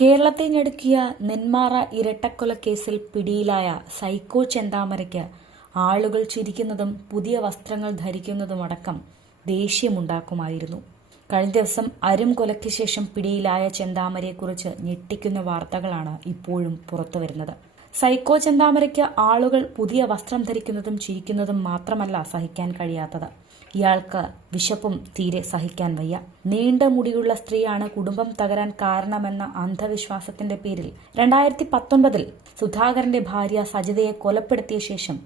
കേരളത്തെ ഞെടുക്കിയ നെന്മാറ ഇരട്ടക്കൊലക്കേസിൽ പിടിയിലായ സൈക്കോ ചെന്താമരയ്ക്ക് ആളുകൾ ചിരിക്കുന്നതും പുതിയ വസ്ത്രങ്ങൾ ധരിക്കുന്നതുമടക്കം ദേഷ്യമുണ്ടാക്കുമായിരുന്നു. കഴിഞ്ഞ ദിവസം അരും കൊലയ്ക്ക് ശേഷം പിടിയിലായ ചെന്താമരയെക്കുറിച്ച് ഞെട്ടിക്കുന്ന വാർത്തകളാണ് ഇപ്പോഴും പുറത്തുവരുന്നത്. സൈക്കോ ചെന്താമരയ്ക്ക് ആളുകൾ പുതിയ വസ്ത്രം ധരിക്കുന്നതും ചിരിക്കുന്നതും മാത്രമല്ല സഹിക്കാൻ കഴിയാത്തത്, ഇയാൾക്ക് വിശപ്പും തീരെ സഹിക്കാൻ വയ്യ. നീണ്ട മുടിയുള്ള സ്ത്രീയാണ് കുടുംബം തകരാൻ കാരണമെന്ന അന്ധവിശ്വാസത്തിന്റെ പേരിൽ 2019 സുധാകരന്റെ ഭാര്യ സജിതയെ കൊലപ്പെടുത്തിയ ശേഷം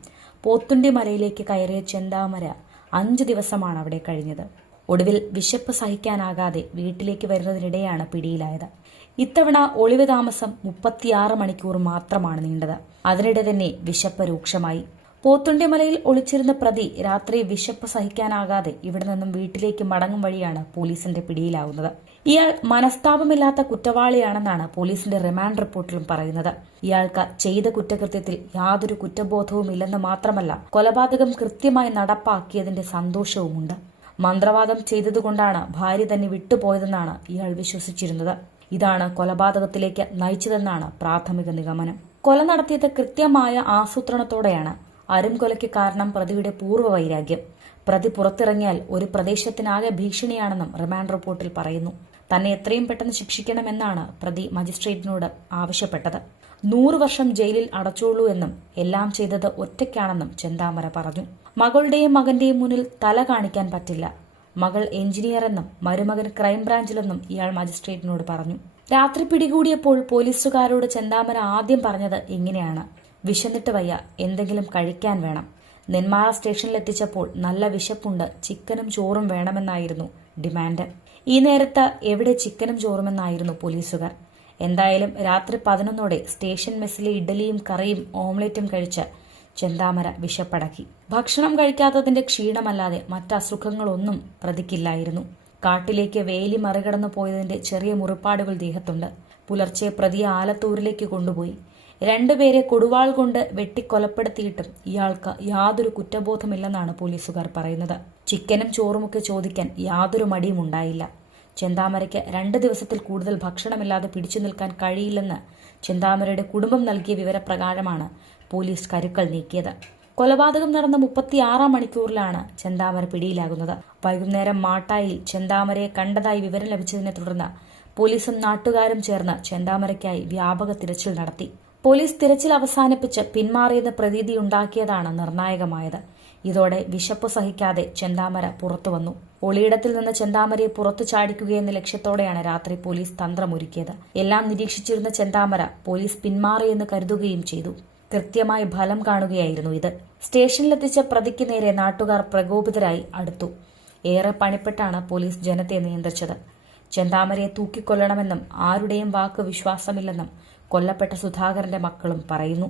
പോത്തുണ്ടി മലയിലേക്ക് കയറിയ ചെന്താമര 5 ദിവസമാണ് അവിടെ കഴിഞ്ഞത്. ഒടുവിൽ വിശപ്പ് സഹിക്കാനാകാതെ വീട്ടിലേക്ക് വരുന്നതിനിടെയാണ് പിടിയിലായത്. ഇത്തവണ ഒളിവ് താമസം 36 മണിക്കൂർ മാത്രമാണ് നീണ്ടത്. അതിനിടെ തന്നെ വിശപ്പ് രൂക്ഷമായി. പോത്തുണ്ടിമലയിൽ ഒളിച്ചിരുന്ന പ്രതി രാത്രി വിശപ്പ് സഹിക്കാനാകാതെ ഇവിടെ നിന്നും വീട്ടിലേക്ക് മടങ്ങും വഴിയാണ് പോലീസിന്റെ പിടിയിലാവുന്നത്. ഇയാൾ മനസ്താപമില്ലാത്ത കുറ്റവാളിയാണെന്നാണ് പോലീസിന്റെ റിമാൻഡ് റിപ്പോർട്ടിലും പറയുന്നത്. ഇയാൾക്ക് ചെയ്ത കുറ്റകൃത്യത്തിൽ യാതൊരു കുറ്റബോധവുമില്ലെന്ന് മാത്രമല്ല, കൊലപാതകം കൃത്യമായി നടപ്പാക്കിയതിന്റെ സന്തോഷവുമുണ്ട്. മന്ത്രവാദം ചെയ്തതുകൊണ്ടാണ് ഭാര്യ തന്നെ വിട്ടുപോയതെന്നാണ് ഇയാൾ വിശ്വസിച്ചിരുന്നത്. ഇതാണ് കൊലപാതകത്തിലേക്ക് നയിച്ചതെന്നാണ് പ്രാഥമിക നിഗമനം. കൊല നടത്തിയത് കൃത്യമായ ആസൂത്രണത്തോടെയാണ്. അരും കൊലയ്ക്ക് കാരണം പ്രതിയുടെ പൂർവ്വ വൈരാഗ്യം. പ്രതി പുറത്തിറങ്ങിയാൽ ഒരു പ്രദേശത്തിനാകെ ഭീഷണിയാണെന്നും റിമാൻഡ് റിപ്പോർട്ടിൽ പറയുന്നു. തന്നെ എത്രയും പെട്ടെന്ന് ശിക്ഷിക്കണമെന്നാണ് പ്രതി മജിസ്ട്രേറ്റിനോട് ആവശ്യപ്പെട്ടത്. 100 വർഷം ജയിലിൽ അടച്ചോളൂ എന്നും എല്ലാം ചെയ്തത് ഒറ്റയ്ക്കാണെന്നും ചെന്താമര പറഞ്ഞു. മകളുടെയും മകന്റെയും മുന്നിൽ തല കാണിക്കാൻ പറ്റില്ല. മകൾ എഞ്ചിനീയറെന്നും മരുമകൻ ക്രൈംബ്രാഞ്ചിലെന്നും ഇയാൾ മജിസ്ട്രേറ്റിനോട് പറഞ്ഞു. രാത്രി പിടികൂടിയപ്പോൾ പോലീസുകാരോട് ചെന്താമര ആദ്യം പറഞ്ഞത് ഇങ്ങനെയാണ്: വിശന്നിട്ട് വയ്യ, എന്തെങ്കിലും കഴിക്കാൻ വേണം. നെന്മാറ സ്റ്റേഷനിലെത്തിച്ചപ്പോൾ നല്ല വിശപ്പുണ്ട്, ചിക്കനും ചോറും വേണമെന്നായിരുന്നു ഡിമാൻഡ്. ഈ നേരത്ത് എവിടെ ചിക്കനും ചോറുമെന്നായിരുന്നു പോലീസുകാർ. എന്തായാലും രാത്രി 11ഓടെ സ്റ്റേഷൻ മെസ്സിലെ ഇഡ്ഡലിയും കറിയും ഓംലെറ്റും കഴിച്ച് ചെന്താമര വിശപ്പടക്കി. ഭക്ഷണം കഴിക്കാത്തതിന്റെ ക്ഷീണമല്ലാതെ മറ്റസുഖങ്ങളൊന്നും പ്രതിക്കില്ലായിരുന്നു. കാട്ടിലേക്ക് വേലി മറികടന്നു പോയതിന്റെ ചെറിയ മുറിപ്പാടുകൾ ദേഹത്തുണ്ട്. പുലർച്ചെ പ്രതിയെ ആലത്തൂരിലേക്ക് കൊണ്ടുപോയി. 2 പേരെ കൊടുവാൾ കൊണ്ട് വെട്ടിക്കൊലപ്പെടുത്തിയിട്ടും ഇയാൾക്ക് യാതൊരു കുറ്റബോധമില്ലെന്നാണ് പോലീസുകാർ പറയുന്നത്. ചിക്കനും ചോറുമൊക്കെ ചോദിക്കാൻ യാതൊരു മടിയും ഉണ്ടായില്ല. ചെന്താമരയ്ക്ക് 2 ദിവസത്തിൽ കൂടുതൽ ഭക്ഷണമില്ലാതെ പിടിച്ചു നിൽക്കാൻ കഴിയില്ലെന്ന് ചെന്താമരയുടെ കുടുംബം നൽകിയ വിവരപ്രകാരമാണ് പോലീസ് കരുക്കൾ നീക്കിയത്. കൊലപാതകം നടന്ന 36 മണിക്കൂറിലാണ് ചെന്താമര പിടിയിലാകുന്നത്. വൈകുന്നേരം മാട്ടായിൽ ചെന്താമരയെ കണ്ടതായി വിവരം ലഭിച്ചതിനെ തുടർന്ന് പോലീസും നാട്ടുകാരും ചേർന്ന് ചെന്താമരയ്ക്കായി വ്യാപക തിരച്ചിൽ നടത്തി. പോലീസ് തിരച്ചിൽ അവസാനിപ്പിച്ച് പിന്മാറിയെന്ന് പ്രതീതിയുണ്ടാക്കിയതാണ് നിർണായകമായത്. ഇതോടെ വിശപ്പ് സഹിക്കാതെ ചെന്താമര പുറത്തു വന്നു. ഒളിയിടത്തിൽ നിന്ന് ചെന്താമരയെ പുറത്തു ചാടിക്കുകയെന്ന ലക്ഷ്യത്തോടെയാണ് രാത്രി പോലീസ് തന്ത്രമൊരുക്കിയത്. എല്ലാം നിരീക്ഷിച്ചിരുന്ന ചെന്താമര പോലീസ് പിന്മാറിയെന്ന് കരുതുകയും ചെയ്തു. കൃത്യമായി ഫലം കാണുകയായിരുന്നു ഇത്. സ്റ്റേഷനിലെത്തിച്ച പ്രതിക്ക് നേരെ നാട്ടുകാർ പ്രകോപിതരായി അടുത്തു. ഏറെ പണിപ്പെട്ടാണ് പോലീസ് ജനത്തെ നിയന്ത്രിച്ചത്. ചെന്താമരയെ തൂക്കിക്കൊല്ലണമെന്നും ആരുടെയും വാക്ക് വിശ്വാസമില്ലെന്നും കൊല്ലപ്പെട്ട സുധാകരന്റെ മക്കളും പറയുന്നു.